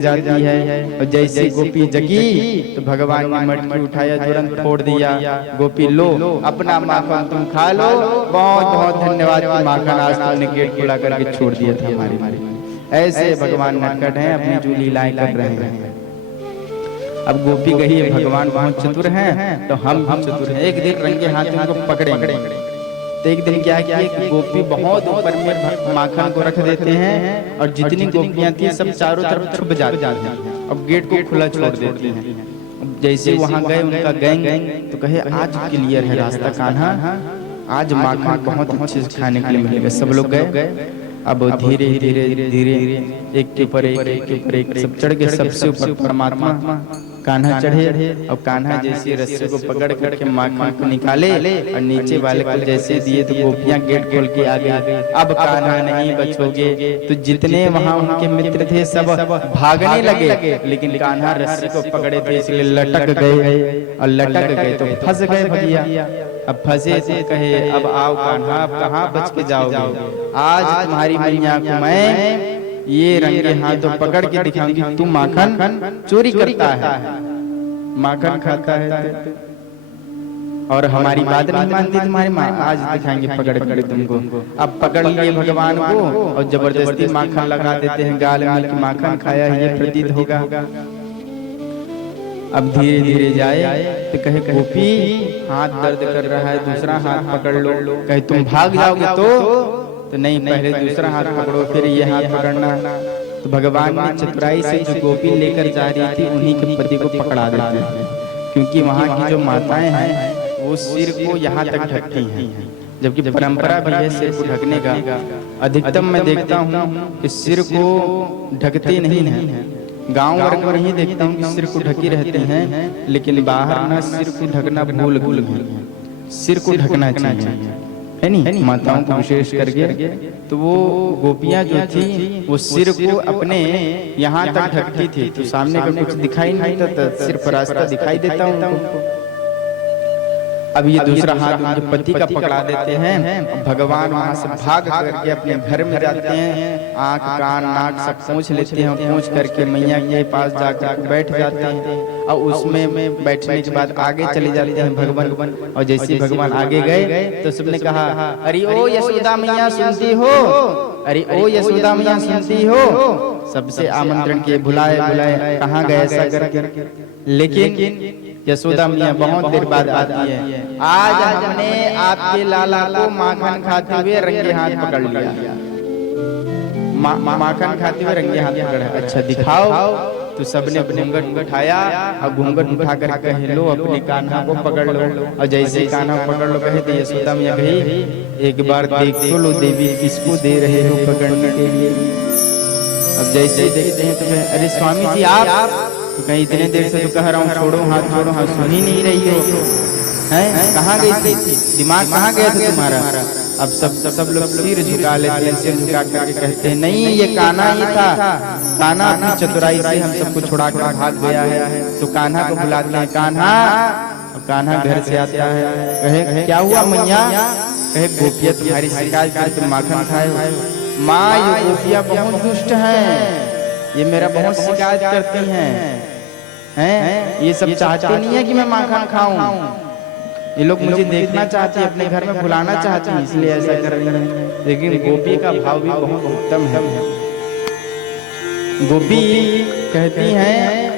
जाती है। और जैसे गोपी जगी तो भगवान ने मटकी उठाया, तुरंत फोड़ दिया। गोपी लो अपना माखन तुम खा लो, बहुत बहुत धन्यवाद कि माखन आज तुमने गेट खुला करके छोड़ दिया था हमारी। ऐसे भगवान नटखट हैं, अपनी जो लीलाएं कर रहे हैं। अब गोपी गई भगवान बहुत चतुर हैं तो हम चतुर हैं, एक दिन रंगे हाथ उनको पकड़ेंगे। तो एक दिन क्या किया कि गोपी बहुत ऊपर में माखन को रख देते हैं और जितनी गोपियां थी सब चारों तरफ छुप जाती हैं और गेट को खुला छोड़ देती हैं। जैसे वहां गए उनका गैंग तो कहे आज क्लियर है रास्ता कान्हा, आज माखन बहुत अच्छे से खाने के लिए मिलेगा। सब लोग गए। अब धीरे धीरे धीरे एक के ऊपर एक सब चढ़ के सबसे ऊपर परमात्मा कान्हा चढ़े। और कान्हा जैसे रस्सी को पकड़ करके माखन को निकाले और नीचे वाले को जैसे दिए तो गोपियां गेट खोल के आ गई। अब कान्हा नहीं बचोगे, तो जितने वहां उनके मित्र थे सब भागने लगे, लेकिन कान्हा रस्सी को पकड़े थे इसलिए लटक गए। और लटक गए तो फंस गए भैया। अब फंसे तो कहे अब आओ कान्हा, अब कहाँ बच के जाओगे, आज तुम्हारी मैया को मैं ये रंगे हाथों पकड़ के दिखाऊंगी तू माखन चोरी करता है, माखन खाता है और हमारी बात नहीं मानती तुम्हारी माँ, आज दिखाएंगे पकड़ कर तुमको। अब पकड़ लिए भगवान को और जबरदस्ती माखन लगा देते हैं गाल में कि माखन खाया ये प्रतीत होगा। अब धीरे धीरे जाए तो कहे गोपी हाथ दर्द कर रहा है, दूसरा हाथ पकड़ लो। कहे तुम भाग जाओगे तो नहीं, पहले दूसरा हाथ पकड़ो फिर ये हाथ पकड़ना। तो भगवान ने चतुराई से जो गोपी लेकर जा रही थी उन्हीं के पति को पकड़ा देते हैं, क्योंकि वहाँ की जो माताएं हैं वो सिर को यहाँ तक ढकती हैं, जबकि परंपरा भी है सिर को ढकने का। अधिकतम मैं देखता हूँ कि सिर को ढकते नहीं है, गांव वर्ग में ही देखता हूँ कि सिर को ढकी रहते हैं, लेकिन बाहर ना सिर को ढकना भूल गए। सिर को ढकना चाहिए है नहीं, माताओं को विशेष करके। तो वो गोपियां जो थी वो सिर को अपने यहाँ तक ढकती थी, तो सामने का कुछ दिखाई नहीं देता, सिर्फ रास्ता दिखाई देता उनको। अब ये दूसरा हाथ उनके पति का पकड़ा देते हैं। भगवान वहां से भाग करके अपने घर में जाते हैं, आंख कान नाक सब पोंछ लेते हैं, पोंछ करके मैया के पास जाकर बैठ जाते हैं। और उसमें बैठने के बाद आगे चले जाते हैं भगवान। और जैसे भगवान आगे गए तो सबने कहा अरे ओ यशोदा मैया सुनती हो, अरे ओ यशोदा मैया सुनती हो। सबसे आमंत्रण किए, बुलाए कहाँ गए ऐसा करके। लेकिन यशोदा मैया बहुत देर बाद आती है। आज हमने आपके लाला को माखन खाते हुए रंगे हाथ पकड़ लिया। माखन खाते हुए रंगे हाथ पकड़ा। अच्छा दिखाओ। तो सबने घूंघट उठाया और घूंघट उठा कर कहे लो अपने कान्हा को पकड़ लो। और जैसे कान्हा पकड़ लो कहे तो यशोदा मैया कही एक बार देख तो लो देवी किसको दे रहे हो पकड़ने के लिए। अब जैसे देखते हैं तो अरे स्वामी जी आप तो कहीं इतने देर से तो कह रहा हूँ छोड़ो हाथ सुन ही नहीं रही हो, हैं कहाँ गई थी, दिमाग कहाँ गया था तुम्हारा। अब सब लोग सिर झुका लेते हैं, सिर झुका करके कहते हैं नहीं ये कान्हा ही था, कान्हा अपनी चतुराई से हम सबको छुड़ा कर भाग गया है। तो कान्हा को बुलाते हैं, कान्हा। और कान्हा घर से आता है, कहे क्या हुआ मैया। कहे गोपिया तुम्हारी शिकायत कर तुम माखन खाए। माँ ये गोपिया बहुत दुष्ट हैं, ये मेरा बहुत शिकायत करती हैं, ये सब चाहते नहीं है कि मैं माखन खाऊं। ये लोग मुझे देखना चाहते हैं, अपने घर में बुलाना चाहते हैं, इसलिए ऐसा कर रही हैं। लेकिन गोपी का भाव भी बहुत उत्तम है। गोपी कहती हैं